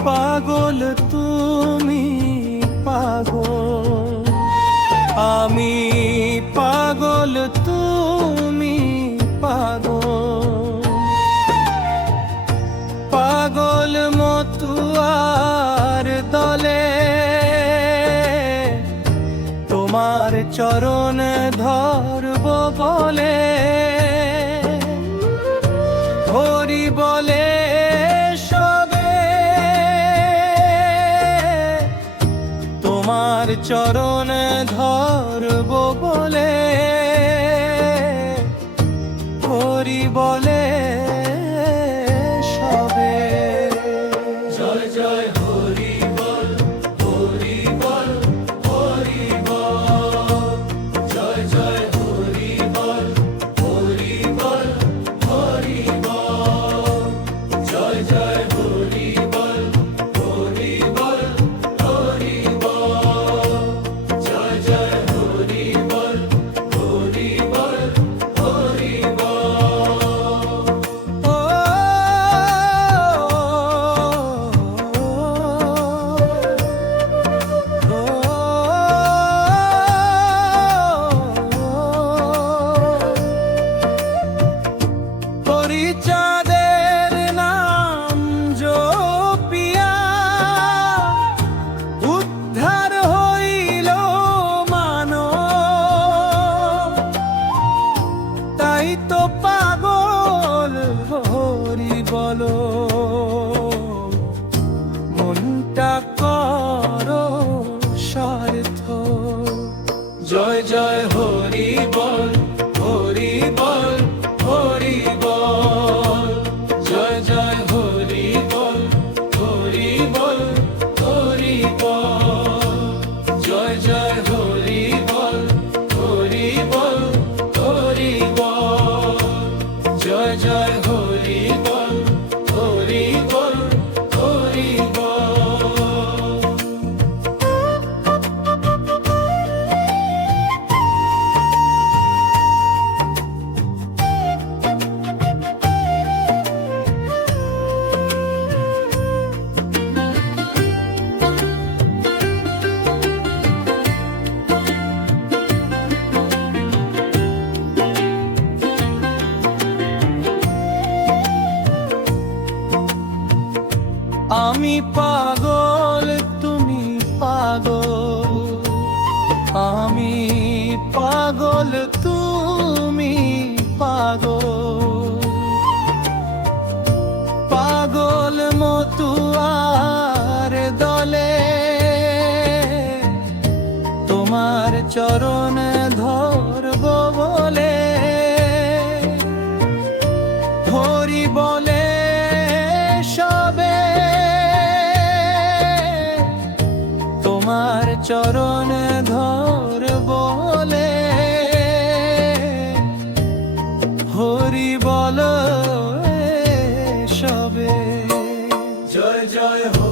পাগল তুমি পাগল, আমি পাগল তুমি পাগল, পাগল মতুয়ার দলে তোমার চরণ ধরব বলে, হরি বলে সবে তোমার চরণ ধরব বলে, হরি বলে সবে। জয় জয় হরি বল, হরি বল, হরি বল, জয় জয় হরি বল, হরি বল, হরি বল, জয় জয় হরি বল, হরি বল, হরি বল, জয় জয় হরি বল, হরি বল, হরি বল। ও চাঁদের নাম জপিয়া উদ্ধার হইল মানব, তাই তো পাগল হরি বলো, মনটা করো সার্থ। জয় জয় হরি বল, হরি বল, হরি বল, জয় জয় হরি বল, হরি বল, হরি বল, জয় জয় হরি বল, হরি বল, হরি বল, জয় জয় হরি বল, হরি বল, হরি বল। আমি পাগল তুমি পাগল, আমি পাগল তুমি পাগল, পাগল মতুয়ার দলে তোমার চরণ ধরব বলে, হরি বলে সবে তোমার চরণ ধরব বলে, হরি বল সবে। জয় জয় হো